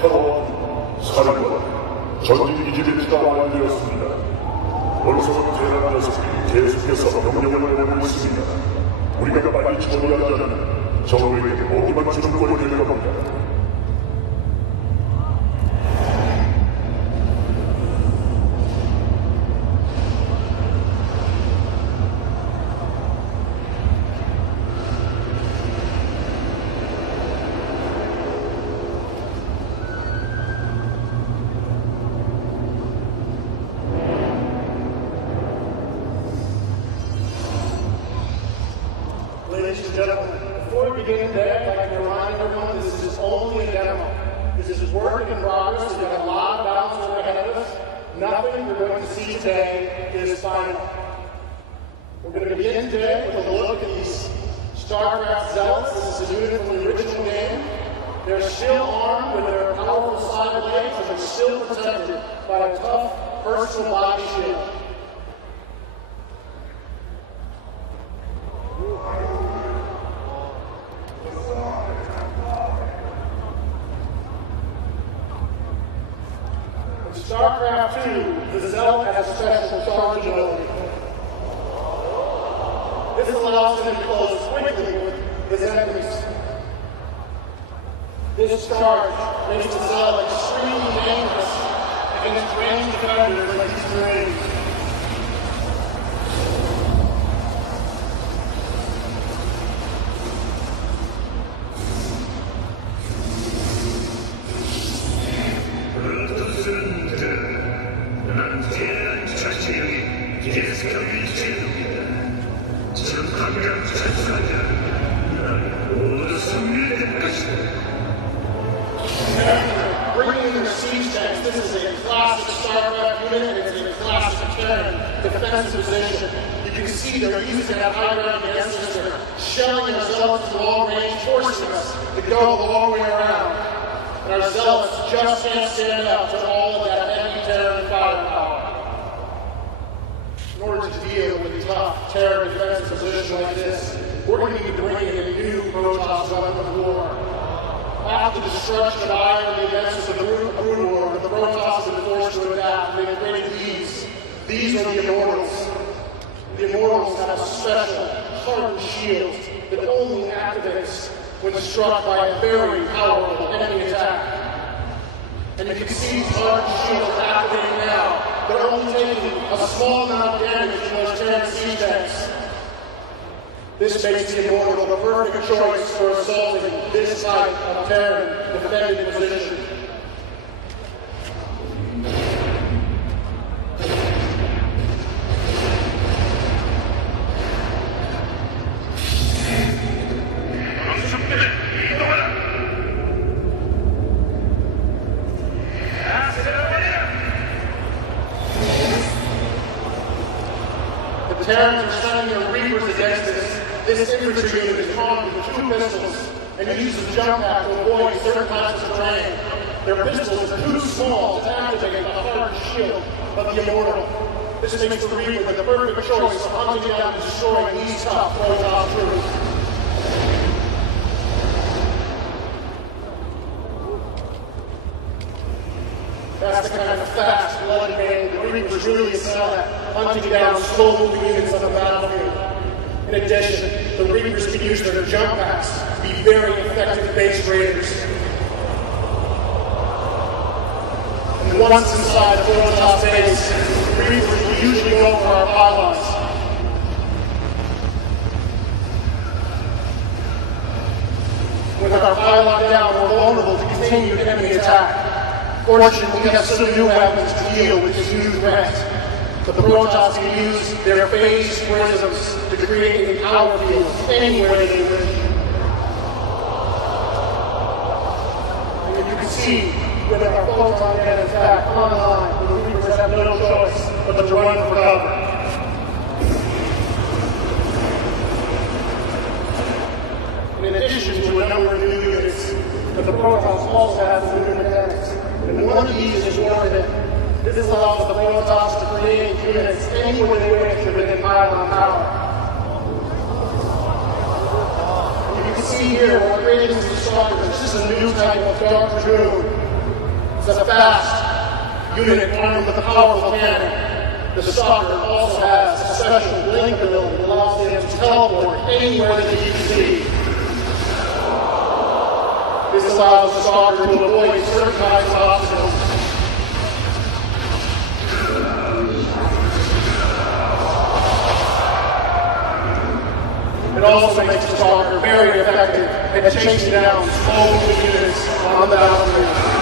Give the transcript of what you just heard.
타워 사령관 전진 기지배치가 완료되었습니다. 원성은 대단한 녀석들이 계속해서 병력을 내고 있습니다. 우리가 빨리 처리하지 않으면 적에게 먹이만 주는 꼴이 될 겁니다. Ladies and gentlemen, before we begin today, I'd like to remind everyone this is only a demo. This is work in progress. We've got a lot of battles ahead of us. Nothing we're going to see today is final. We're going to begin today with a look at these Starcraft zealots. This is a unit from the original game. They're still armed with their powerful side blades, and they're still protected by a tough personal body shield. Starcraft2, the Zealot has a special charge ability. This allows them to close quickly with his enemies. This charge makes the Zealot extremely dangerous against ranged defenders like these Marines. Bringing in their siege tanks, this is a classic Starcraft unit, and it's a classic Terran defensive position. You can see they're using that high ground against us. They're shelling our zealots to long range, forcing us to go the long way around. And our zealots just can't stand up to all of that heavy Terran firepower. In order to deal with a tough Terran defensive position like this, we're going to need to bring in a new Protoss weapon of war. After the destruction of Iron and the events of the Brood War, the Protoss have been forced to adapt, and they've created these. These are the Immortals. The Immortals have a special, hardened shield that only activates when struck by a very powerful enemy attack. And you can see these hardened shields are activating now. They're only taking a small amount of damage in those Terran siege tanks. This makes the Immortal the perfect choice for assaulting this type of Terran defending position. The Terrans are sending their Reapers against us. This infantry unit is armed with 2 pistols and uses jump pack to avoid certain types of terrain. Their pistols are too small to activate the hard shield of the Immortal. This makes the Reaper the perfect choice for hunting down and destroying these tough Protoss troops. That's the kind of fast, bloody man the Reapers really excel at, hunting down slow-moving units on the battlefield. In addition, the Reapers can use their jump packs to be very effective base raiders. And once inside the Protoss base, the Reapers will usually go for our pylons. With our pylon down, we're vulnerable to continued enemy attack. Fortunately, we have some new weapons to deal with this new threat. But the Protoss can use their phase prisms to create a power field anywhere they wish. And you can see with our photon cannons back online, the Reapers have no choice but to run for cover. In addition to a number of new units, but the Protoss also have new mechanics. And one of these is warhead. This allows the Protoss to create units anywhere they wish within pylon power. You can see here we're creating some Starcraft. This is a new type of Dark Dragoon. It's a fast unit armed with a powerful cannon. The Stalker also has a special blink ability that allows them to teleport anywhere that you can see. This allows the Stalker to avoid certain kinds of obstacles. It also makes the Stalker very effective at chasing down small units on the battlefield.